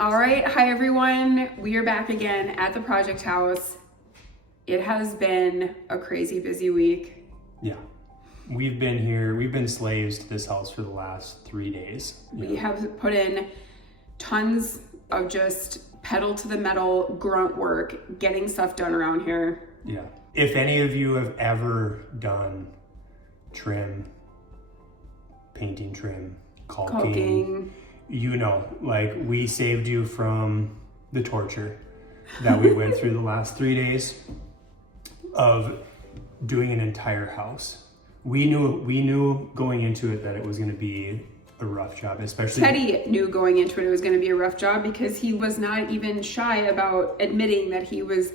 All right, hi everyone. We are back again at the project house. It has been a crazy busy week. Yeah, we've been slaves to this house for the last 3 days. We have put in tons of just pedal to the metal grunt work, getting stuff done around here. Yeah. If any of you have ever done trim, painting trim, caulking, you know, like we saved you from the torture that we went through the last 3 days of doing an entire house. We knew going into it that it was going to be a rough job, especially Teddy knew going into it was going to be a rough job because he was not even shy about admitting that he was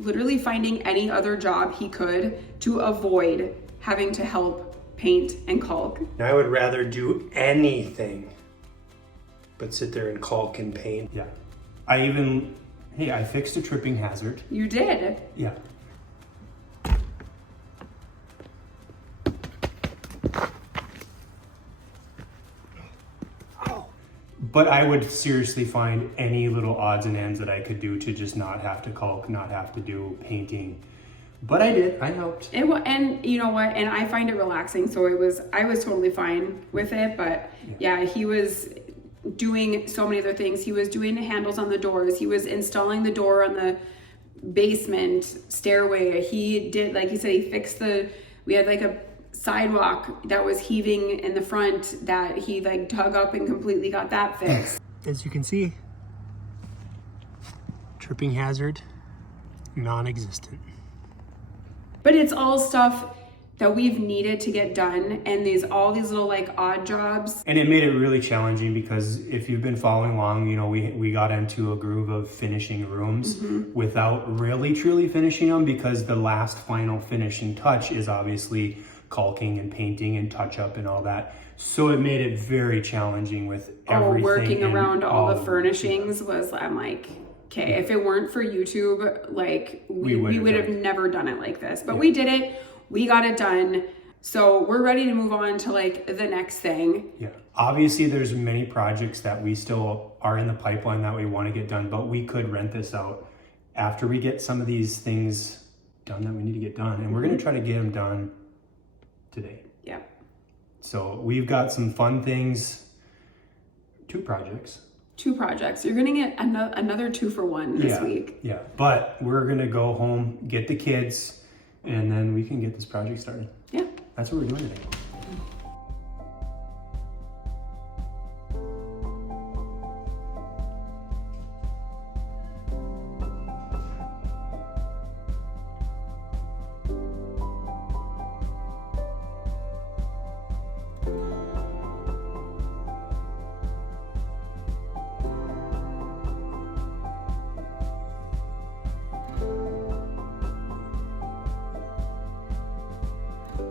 literally finding any other job he could to avoid having to help paint and caulk. I would rather do anything but sit there and caulk and paint. Yeah. I fixed a tripping hazard. You did. Yeah. But I would seriously find any little odds and ends that I could do to just not have to caulk, not have to do painting. But I did, I helped. And you know what? And I find it relaxing. So I was totally fine with it. But yeah, he was doing so many other things. He was doing the handles on the doors. He was installing the door on the basement stairway. He did, like he said, he fixed we had like a sidewalk that was heaving in the front that he like dug up and completely got that fixed. As you can see, tripping hazard, non-existent. But it's all stuff that we've needed to get done, and all these little like odd jobs. And it made it really challenging because if you've been following along, you know, we got into a groove of finishing rooms without really truly finishing them, because the last final finishing touch is obviously caulking and painting and touch up and all that. So it made it very challenging with everything. Working around all the furnishings I'm like, okay, if it weren't for YouTube, like we would have never done it like this. But we did it. We got it done. So we're ready to move on to like the next thing. Yeah. Obviously there's many projects that we still are in the pipeline that we want to get done, but we could rent this out after we get some of these things done that we need to get done. And we're going to try to get them done today. Yeah. So we've got some fun things. 2 projects. You're gonna get another 2 for 1 this week. Yeah, but we're gonna go home, get the kids, and then we can get this project started. Yeah. That's what we're doing today.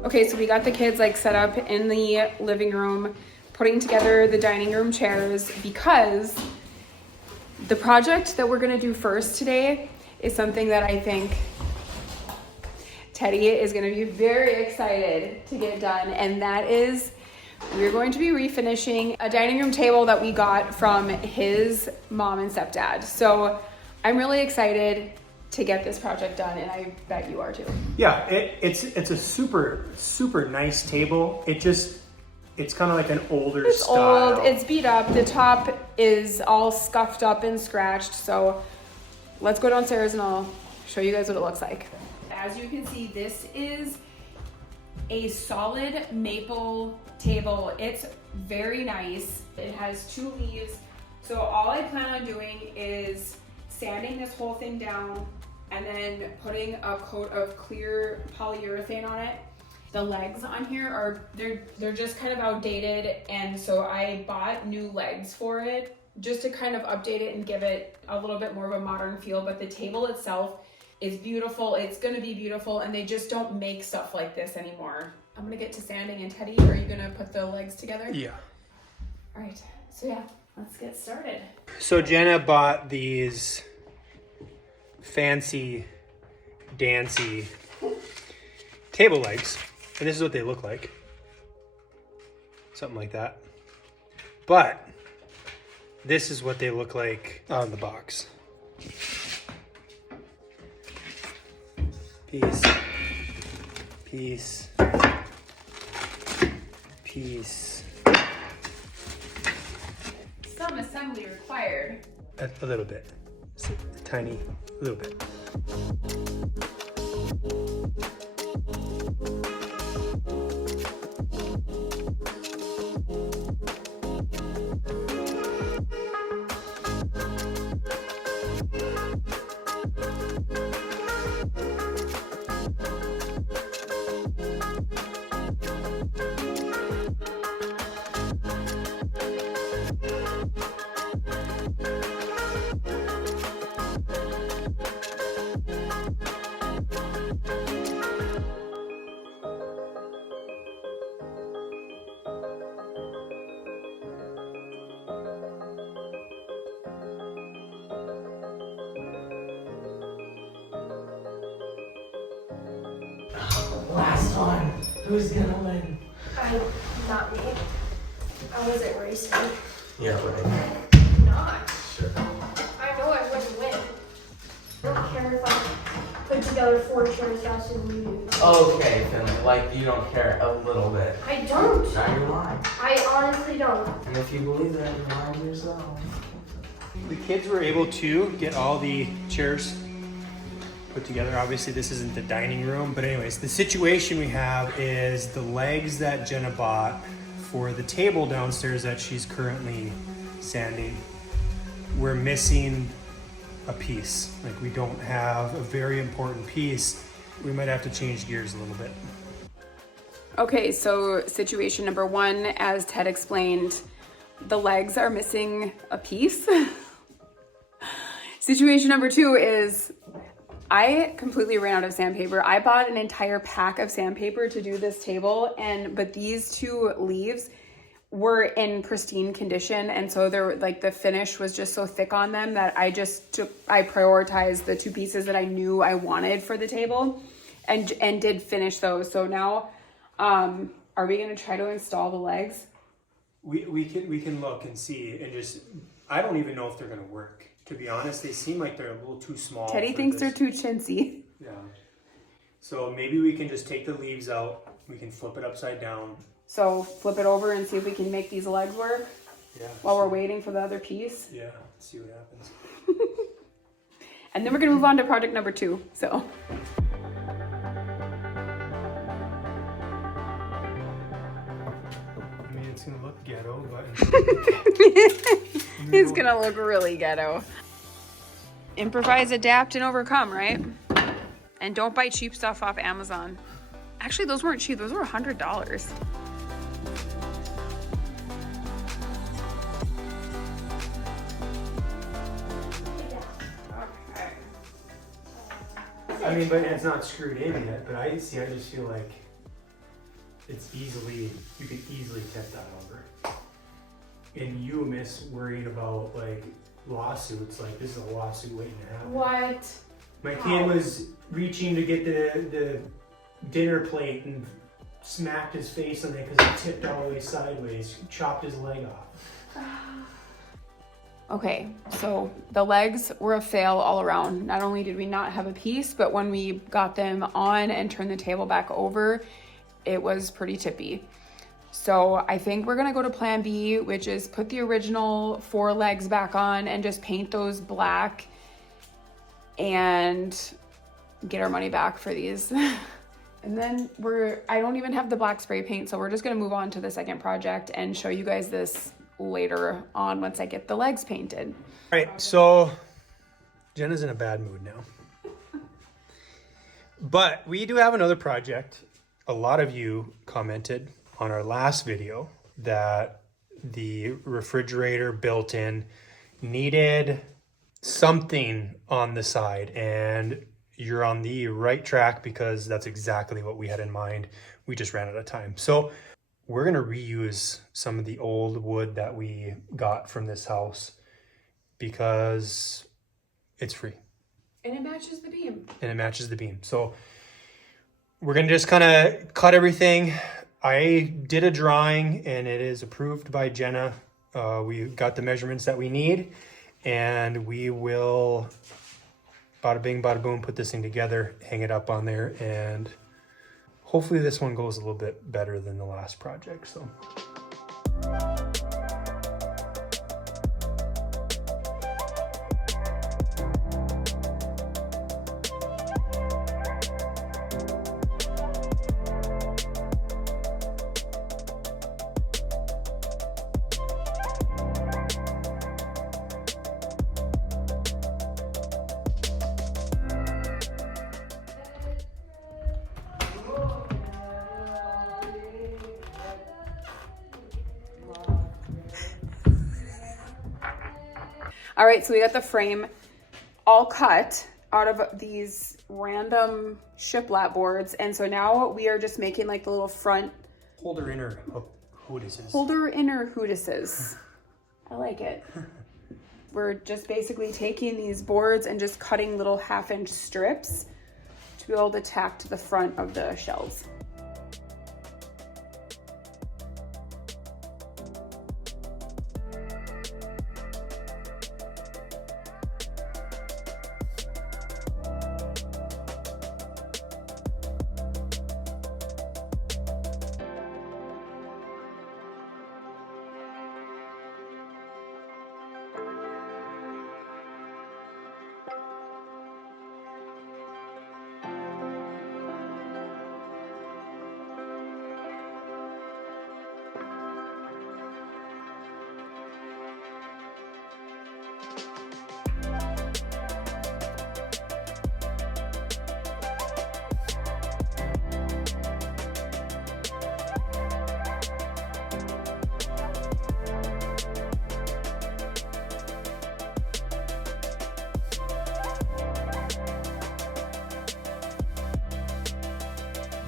Okay, so we got the kids like set up in the living room, putting together the dining room chairs, because the project that we're gonna do first today is something that I think Teddy is gonna be very excited to get done, and that is we're going to be refinishing a dining room table that we got from his mom and stepdad. So I'm really excited to get this project done, and I bet you are too. Yeah, it's a super nice table. It's kind of like an older style. It's old, it's beat up. The top is all scuffed up and scratched. So let's go downstairs and I'll show you guys what it looks like. As you can see, this is a solid maple table. It's very nice. It has 2 leaves. So all I plan on doing is sanding this whole thing down and then putting a coat of clear polyurethane on it. The legs on here they're just kind of outdated, and so I bought new legs for it just to kind of update it and give it a little bit more of a modern feel. But the table itself is beautiful. It's gonna be beautiful, and they just don't make stuff like this anymore. I'm gonna get to sanding, and Teddy, are you gonna put the legs together? Yeah. All right, so yeah, let's get started. So Jenna bought these fancy dancy table legs, and this is what they look like, something like that. But This is what they look like out of the box. Piece, piece, piece. Some assembly required. A little bit. Tiny, a little bit. Last one. Who's gonna win? Not me. I wasn't racing. Yeah, right. Not. Sure. I know I wouldn't win. I don't care if I put together 4 chairs faster than you do. Okay, Finley, like you don't care a little bit. I don't. Now you're lying. I honestly don't. And if you believe that, you're lying to yourself. The kids were able to get all the chairs put together. Obviously this isn't the dining room, but anyways, the situation we have is the legs that Jenna bought for the table downstairs that she's currently sanding. We're missing a piece. Like, we don't have a very important piece. We might have to change gears a little bit. Okay, so situation number 1, as Ted explained, the legs are missing a piece. Situation number 2 is I completely ran out of sandpaper. I bought an entire pack of sandpaper to do this table, but these 2 leaves were in pristine condition, and so they're like, the finish was just so thick on them that I prioritized the 2 pieces that I knew I wanted for the table and did finish those. So now are we gonna try to install the legs? We can look and see, and just, I don't even know if they're gonna work. To be honest, they seem like they're a little too small. Teddy thinks they're too chintzy. Yeah. So maybe we can just take the leaves out. We can flip it upside down. So flip it over and see if we can make these legs work Yeah. while we're waiting for the other piece. Yeah, see what happens. And then we're gonna move on to project number 2, so. I mean, it's gonna look ghetto, but It's gonna look really ghetto. Improvise, adapt, and overcome, right? And don't buy cheap stuff off Amazon. Actually, those weren't cheap, those were $100. I mean, but it's not screwed in yet. But I just feel like it's you could easily tip that over. And you miss worrying about like lawsuits. Like, this is a lawsuit waiting to happen. What? My kid was reaching to get the dinner plate and smacked his face on it because he tipped all the way sideways, chopped his leg off. Okay, so the legs were a fail all around. Not only did we not have a piece, but when we got them on and turned the table back over, it was pretty tippy. So I think we're gonna go to plan B, which is put the original 4 legs back on and just paint those black and get our money back for these. And then I don't even have the black spray paint, so we're just gonna move on to the second project and show you guys this later on once I get the legs painted. All right, so Jenna's in a bad mood now. But we do have another project. A lot of you commented on our last video that the refrigerator built-in needed something on the side, and you're on the right track because that's exactly what we had in mind. We just ran out of time. So we're gonna reuse some of the old wood that we got from this house because it's free. And it matches the beam. So we're gonna just kind of cut everything. I did a drawing and it is approved by Jenna We got the measurements that we need, and we will bada bing, bada boom, put this thing together, hang it up on there, and hopefully this one goes a little bit better than the last project, so. All right, so we got the frame all cut out of these random shiplap boards. And so now we are just making like the little front Holder inner hoodices. holder inner hoodices. I like it. We're just basically taking these boards and just cutting little 1/2-inch strips to be able to tack to the front of the shelves.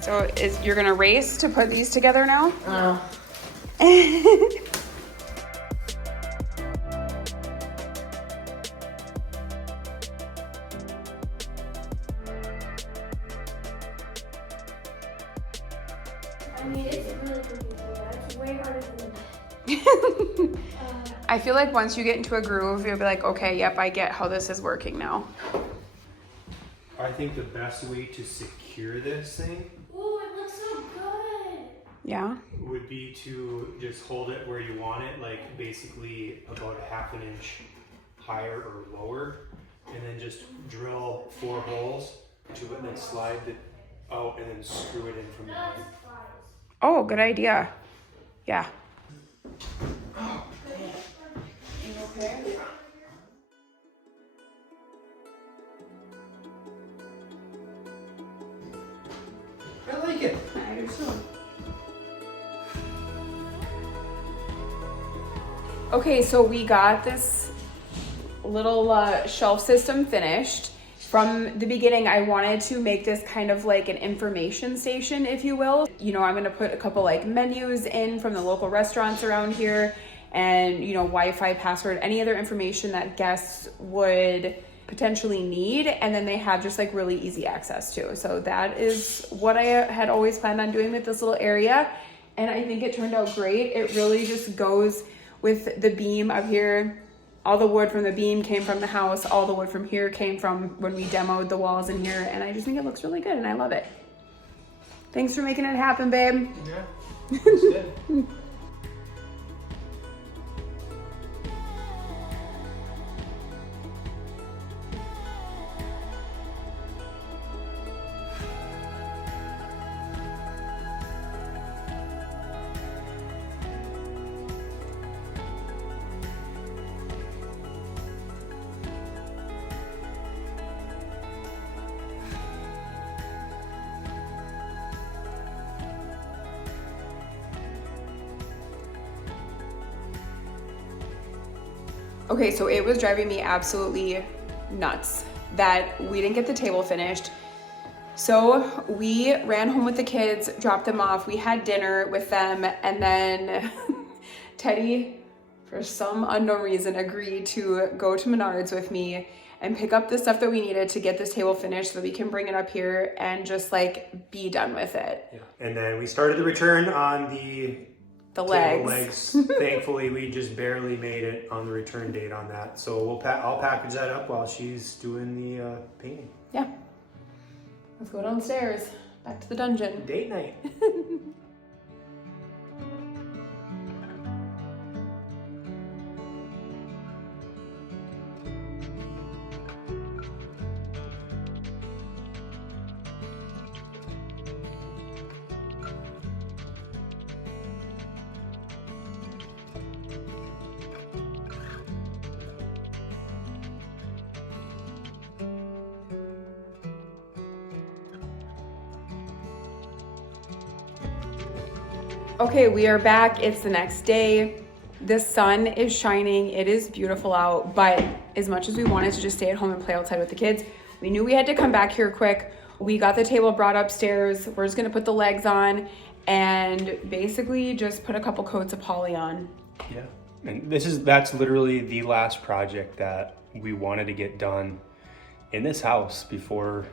So you're gonna race to put these together now? I mean, it's really confusing. It's way harder than I feel like once you get into a groove, you'll be like, okay, yep, I get how this is working now. I think the best way to secure this thing Ooh, it looks so good. Yeah? would be to just hold it where you want it, like basically about 1/2 inch higher or lower, and then just drill 4 holes to it and then slide it out and then screw it in from behind. Oh, good idea. Yeah. I like it. I do too. Okay, so we got this little shelf system finished. From the beginning, I wanted to make this kind of like an information station, if you will. You know, I'm gonna put a couple like menus in from the local restaurants around here, and you know, Wi-Fi, password, any other information that guests would potentially need, and then they have just like really easy access to. So that is what I had always planned on doing with this little area, and I think it turned out great. It really just goes with the beam up here. All the wood from the beam came from the house. All the wood from here came from when we demoed the walls in here, and I just think it looks really good and I love it. Thanks for making it happen, babe. Yeah, that's good. Okay, so it was driving me absolutely nuts that we didn't get the table finished. So we ran home with the kids, dropped them off. We had dinner with them, and then Teddy, for some unknown reason, agreed to go to Menards with me and pick up the stuff that we needed to get this table finished so that we can bring it up here and just like be done with it. Yeah. And then we started the return on the the table legs. legs. Thankfully, we just barely made it on the return date on that. So I'll package that up while she's doing the painting. Yeah. Let's go downstairs. Back to the dungeon. Date night. Okay, we are back. It's the next day. The sun is shining. It is beautiful out, but as much as we wanted to just stay at home and play outside with the kids, we knew we had to come back here quick. We got the table brought upstairs. We're just gonna put the legs on and basically just put a couple coats of poly on. Yeah. And that's literally the last project that we wanted to get done in this house before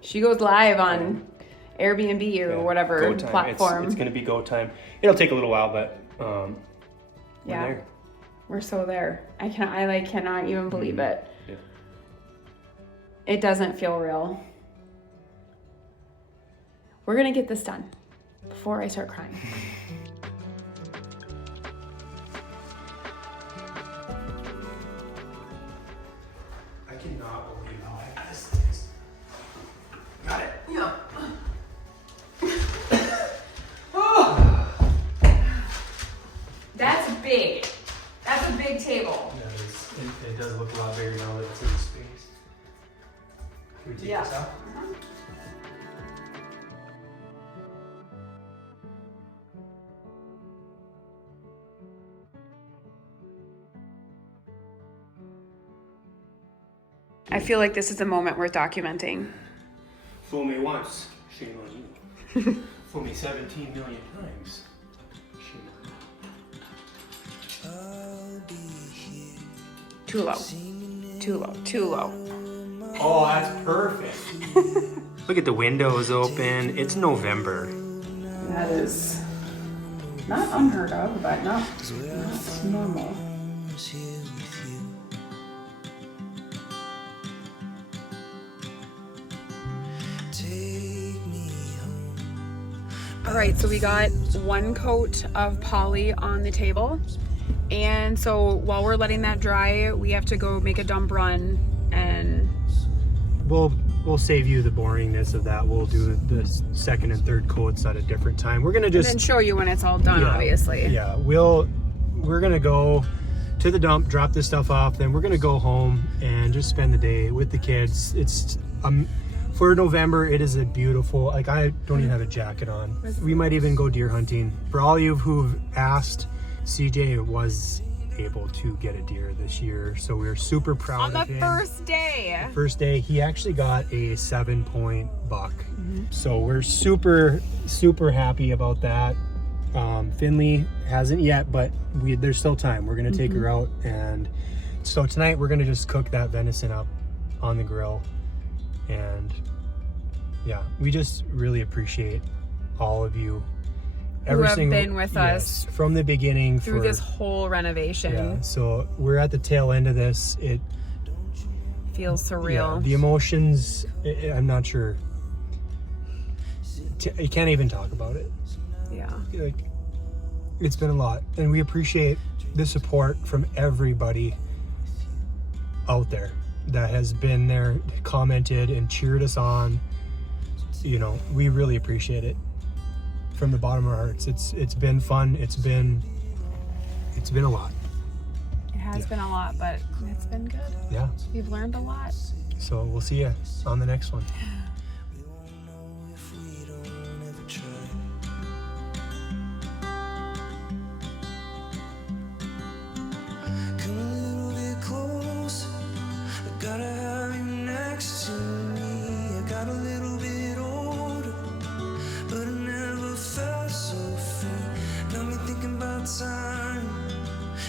She goes live on Airbnb or whatever go time. platform. It's gonna be go time. It'll take a little while, but we're there. We're so there. I cannot even believe it. Yeah. It doesn't feel real. We're gonna get this done before I start crying. I cannot believe how heavy this is. Got it. Yeah. That's big. That's a big table. Yeah, it does look a lot bigger now that it's in space. Can we take this out? I feel like this is a moment worth documenting. Fool me once, shame on you. Fool me 17 million times, shame on you. Too low. Too low. Too low. Oh, that's perfect. Look at the windows open. It's November. That is not unheard of, but not normal. All right, so we got one coat of poly on the table. And so while we're letting that dry, we have to go make a dump run and We'll save you the boringness of that. We'll do the second and third coats at a different time. We're gonna just then show you when it's all done, obviously. Yeah, we're gonna go to the dump, drop this stuff off, then we're gonna go home and just spend the day with the kids. It's for November, it is a beautiful, like I don't even have a jacket on. We might even go deer hunting. For all you who've asked, CJ was able to get a deer this year, so we're super proud of him. On the first day. First day, he actually got a 7-point buck. So we're super, super happy about that. Finley hasn't yet, but there's still time. We're gonna take her out, and so tonight we're gonna just cook that venison up on the grill. And yeah, we just really appreciate all of you. Who have been with us from the beginning through this whole renovation. Yeah, so we're at the tail end of this. It feels surreal. Yeah, the emotions, I'm not sure. You can't even talk about it. Yeah. Like, it's been a lot, and we appreciate the support from everybody out there that has been there, commented and cheered us on. You know, we really appreciate it from the bottom of our hearts. It's been fun. It's been a lot. It has been a lot, but it's been good. Yeah. We've learned a lot. So we'll see you on the next one.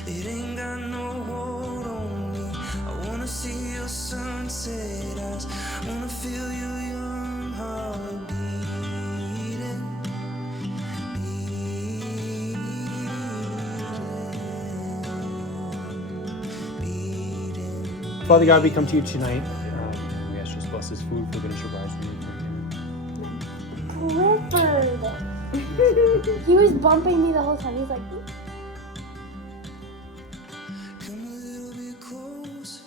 It ain't got no hold on me. I wanna see your sunset eyes. Wanna feel your young heart beating. Father God, we come to you tonight. We ask you to bless this food for Ganesha Rise. Clifford. He was bumping me the whole time. He's like, Come a little bit close.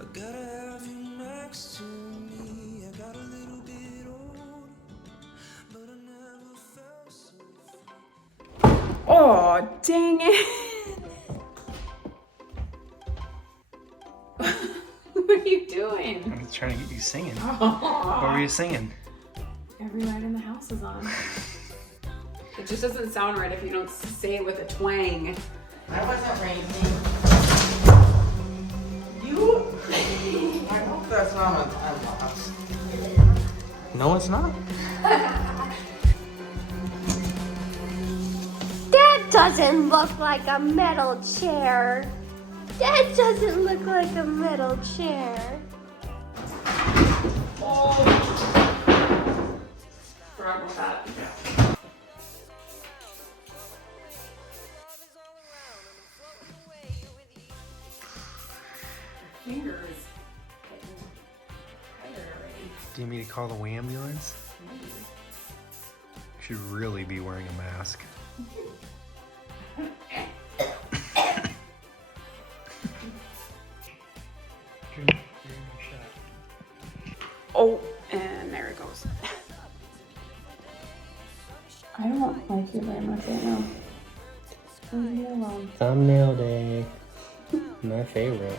I gotta have you next to me. I got a little bit old, but I never felt so free. Oh, dang it. What are you doing? I'm just trying to get you singing. Oh. What were you singing? Every light in the house is on. It just doesn't sound right if you don't say it with a twang. I wasn't raising you. I hope that's not a time lapse. No, it's not. that doesn't look like a metal chair. That doesn't look like a metal chair. Oh. Forgot about that. Fingers. Do you need me to call the ambulance? You should really be wearing a mask. Oh, and there it goes. I don't like you very much right now. Leave me alone. Thumbnail day. My favorite.